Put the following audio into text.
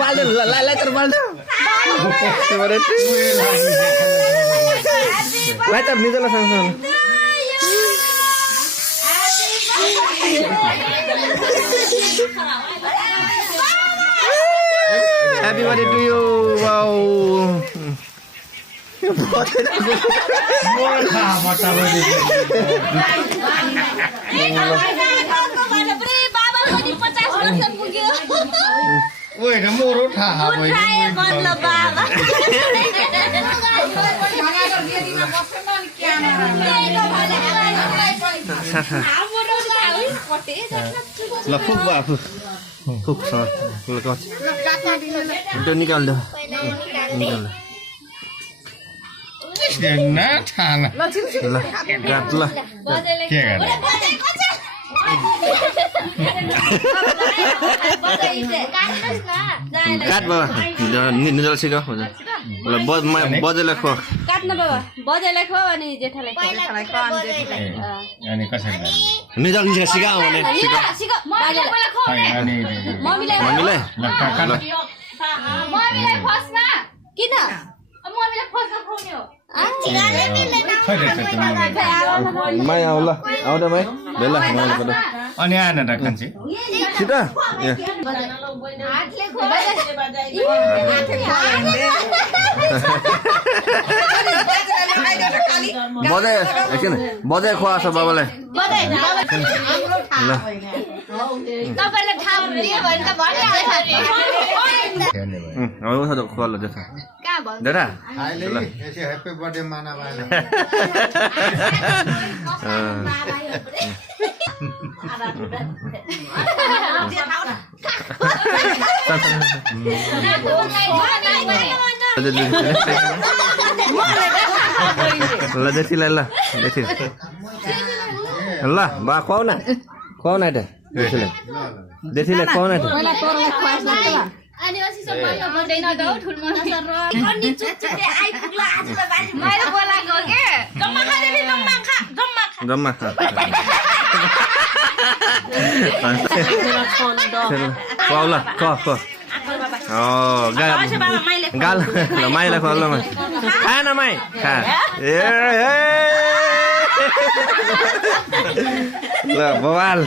बाल्दो लाई तर बाल्दो लाई तर निजलाई सँगसँगै Happy birthday to you. Wow. Woi, kamu rota apa ini? Lapuk apa? Fuk sama, lekas. Itu nikal dah. Nikal. Nah, tanah. Lah, gat lah. Kaya kan? Gat bawa. Nijal sih kau. Lah, bajai kau. Kat na bawa. Bajai kau ani जेठालाई kau. Ani kasih kan? Nijal sih kau mana? Siko. Bajai kau. Ani. Mami lah. Kakak. मम्मीलाई फस्ना किन मम्मीलाई फस्न खुवाउने हो Mai au lah, au dah mai. Bela, mai pada. Ani ana dah kan sih? Kita. Ya. Bode, akin. Bode khua sa babaलाई. बधाई ल तपाईलाई थाहा दियो भने त भनिहाल्छ अब उठा दो खा लो जता कहाँ भन्छ दादा ऐसे हैप्पी बर्थडे माना वाला ल देखि ल देखि ल बा खुवाउ न त देखिले खुवाउ न त अनि अस्ति सम्ममा बढ्दैन त हो ठुल मनसर र अनि चुपचुपे आइपुग्ला आज त बानी मैले बोलाको हो के जम्मा खा देबी जम्मा खा खुवाउ ल ख गाल ल माइला खुवाउ ल खा न माइ खा ल बवाल